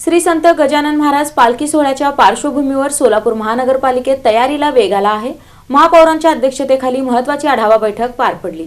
श्री संत गजानन महाराज पालखी सोहळ्याच्या पार्श्वभूमीवर सोलापूर महानगरपालिकेत तयारीला वेग आला आहे। महापौरांच्या अध्यक्षतेखाली महत्त्वाची आढावा बैठक पार पडली।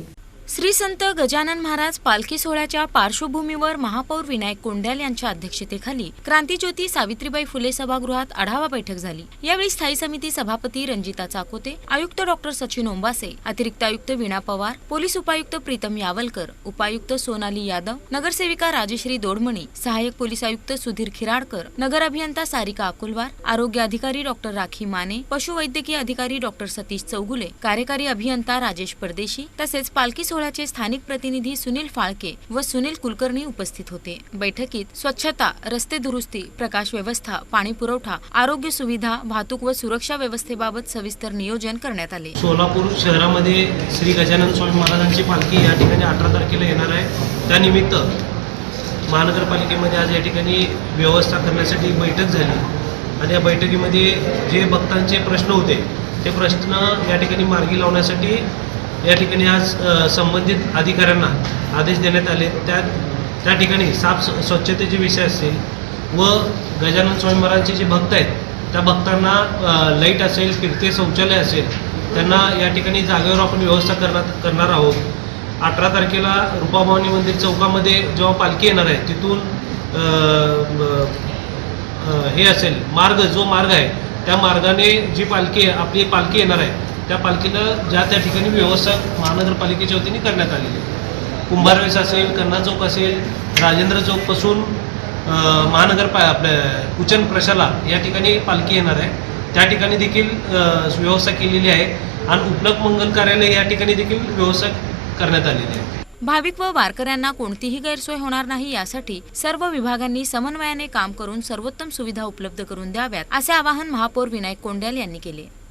श्री संत गजानन महाराज पालखी सोहळ्याच्या पार्श्वभूमीवर महापौर विनायक कोंड्याल यांच्या अध्यक्षतेखाली क्रांतिज्योती सावित्रीबाई फुले सभागृहात आढावा बैठक झाली। यावेळी स्थायी समिती सभापती रंजिता चाकोते, आयुक्त डॉक्टर सचिन ओंबासे, अतिरिक्त आयुक्त वीणा पवार, पोलीस उपायुक्त प्रीतम यावलकर, उपायुक्त सोनाली यादव, नगरसेविका राजेश्री दोडमणी, सहाय्यक पोलीस आयुक्त सुधीर खिराडकर, नगर अभियंता सारिका अकुलवार, आरोग्य अधिकारी डॉक्टर राखी माने, पशुवैद्यकीय अधिकारी डॉक्टर सतीश चौगुले, कार्यकारी अभियंता राजेश परदेशी तसेच पालखी सोहळ्याचे स्थानिक प्रतिनिधी सुनील फाळके व सुनील कुलकर्णी उपस्थित होते। बैठकीत स्वच्छता, रस्ते दुरुस्ती, प्रकाश व्यवस्था, पाणी पुरवठा, आरोग्य सुविधा, वाहतूक व सुरक्षा व्यवस्थेबाबत सविस्तर नियोजन करण्यात आले। सोलापूर शहरामध्ये श्री गजानन स्वामी महाराजांची पालखी या ठिकाणी 18 तारखेला येणार आहे। त्यानिमित्त महानगरपालिकेमध्ये आज या ठिकाणी व्यवस्था करण्यासाठी बैठक झाली आणि या बैठकीमध्ये जे भक्तांचे प्रश्न होते ते प्रश्न या ठिकाणी मार्गी लावण्यासाठी या ठिकाणी आज संबंधित अधिकाऱ्यांना आदेश देण्यात आले। त्या ठिकाणी स्वच्छतेचे विषय असतील व गजानन स्वामी महाराजांचे जे भक्त आहेत त्या भक्तांना लाईट असेल, फिरते शौचालय असेल, त्यांना या ठिकाणी जागेवर आपण व्यवस्था करणार आहोत। 18 तारखेला रूपाभवानी मंदिर चौकामध्ये जेव्हा पालखी येणार आहे तिथून हे असेल जो मार्ग आहे त्या मार्गाने जी आपली पालखी येणार आहे त्या पालखीनं त्या ठिकाणी व्यवस्था महानगरपालिकेच्या वतीने करण्यात आलेली आहे। कुंभारवेस असेल, कन्ना चौक असेल, राजेंद्र चौकपासून आपल्या कुचन प्रशाला या ठिकाणी पालखी येणार आहे त्या ठिकाणी देखील व्यवस्था केलेली आहे आणि उपलब्ध मंगल कार्यालय या ठिकाणी देखील व्यवस्था करण्यात आलेली आहे। भाविक व वारकऱ्यांना कोणतीही गैरसोय होणार नाही यासाठी सर्व विभागांनी समन्वयाने काम करून सर्वोत्तम सुविधा उपलब्ध करून द्याव्यात असे आवाहन महापौर विनायक कोंड्याल यांनी केले।